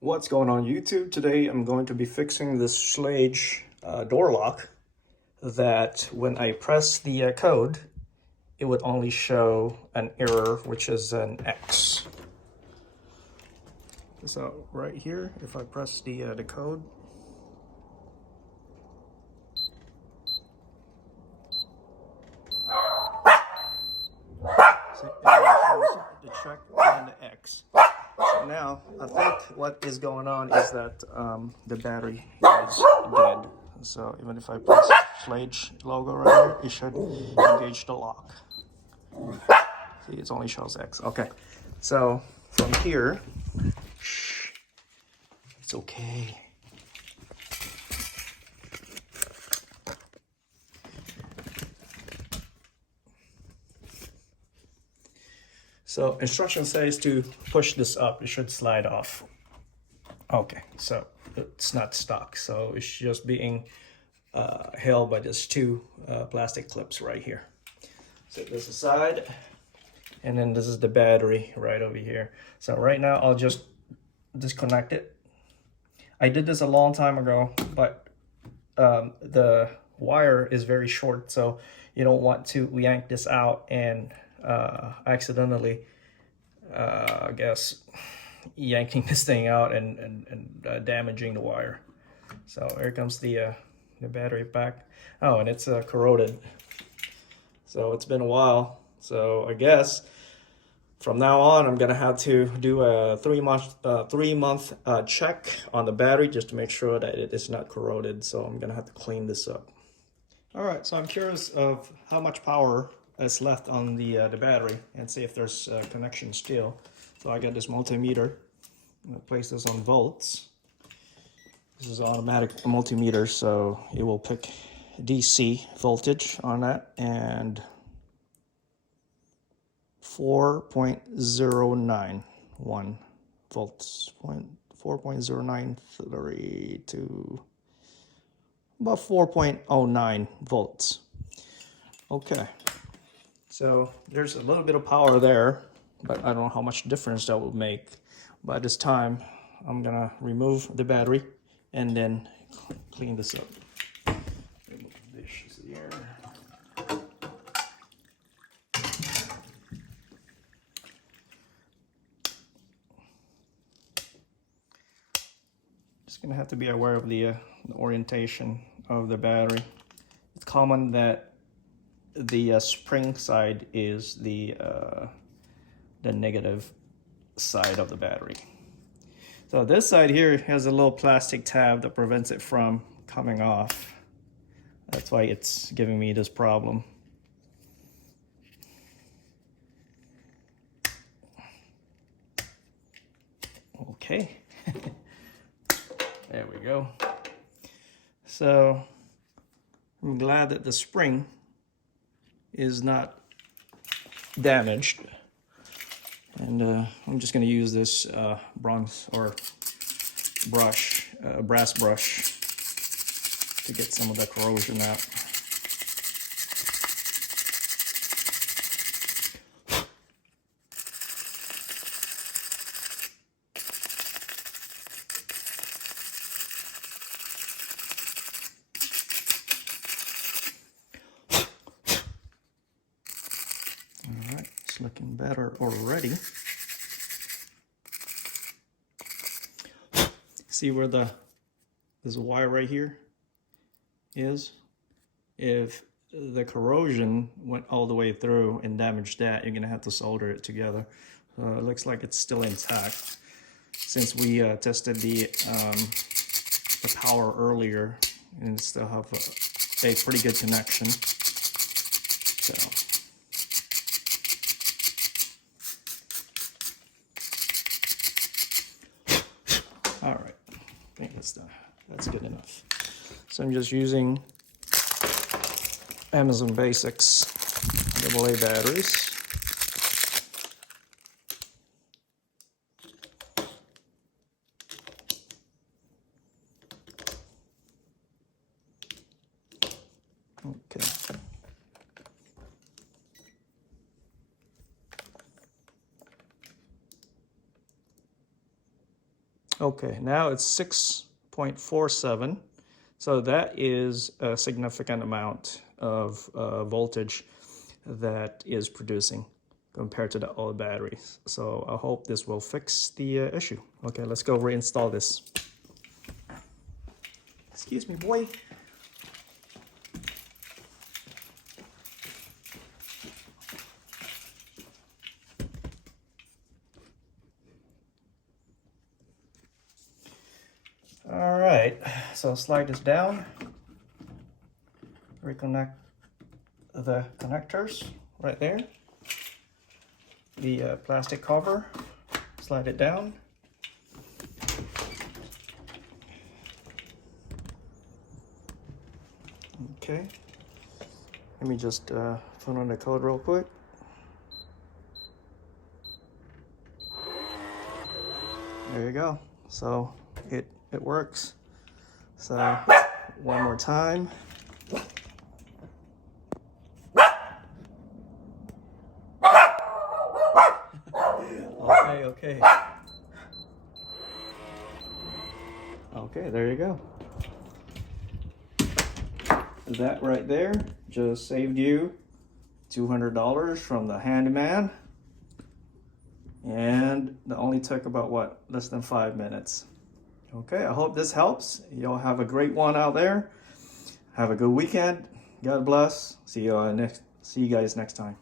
What's going on YouTube? Today I'm going to be fixing this Schlage door lock that when I press the code, it would only show an error, which is an X. So right here, if I press the code, so it shows the check and the X. So now, I think what is going on is that the battery is dead. So even if I press Schlage logo right here, it should engage the lock. See, it only shows X. Okay, so from here, shh, it's okay. So instruction says to push this up, it should slide off. Okay, so it's not stuck, so it's just being held by these two plastic clips right here. Set this aside, and then this is the battery right over here. So right now I'll just disconnect it. I did this a long time ago, but the wire is very short, so you don't want to yank this out and accidentally, I guess, yanking this thing out and damaging the wire. So here comes the battery pack. Oh, and it's corroded. So it's been a while. So I guess from now on, I'm gonna have to do a 3-month check on the battery just to make sure that it is not corroded. So I'm gonna have to clean this up. All right, so I'm curious of how much power is left on the battery and see if there's a connection still. So I got this multimeter. I'm gonna place this on volts. This is an automatic multimeter, so it will pick DC voltage on that, and 4.091 volts, 4.093 to about 4.09 volts. Okay, so there's a little bit of power there, but I don't know how much difference that will make. By this time, I'm gonna remove the battery and then clean this up. Remove the dishes here. Just gonna have to be aware of the orientation of the battery. It's common that the spring side is the negative side of the battery. So this side here has a little plastic tab that prevents it from coming off. That's why it's giving me this problem. Okay. There we go. So I'm glad that the spring is not damaged. And I'm just going to use this bronze or brush, brass brush, to get some of the corrosion out. All right, it's looking better already. See where there's a wire right here is? If the corrosion went all the way through and damaged that, you're gonna have to solder it together. It looks like it's still intact. Since we tested the power earlier, and it still have a pretty good connection. So. All right, I think that's good enough. So I'm just using Amazon Basics AA batteries. Okay. Okay, now it's 6.47. So that is a significant amount of voltage that is producing compared to the old batteries. So I hope this will fix the issue. Okay, let's go reinstall this. Excuse me, boy. All right, so slide this down, reconnect the connectors right there, the plastic cover, slide it down. Okay, let me just put on the code real quick. There you go. So it works. So one more time. Okay. Okay, there you go. That right there just saved you $200 from the handyman. And it only took about what, less than 5 minutes. Okay, I hope this helps. Y'all have a great one out there. Have a good weekend. God bless. See you guys next time.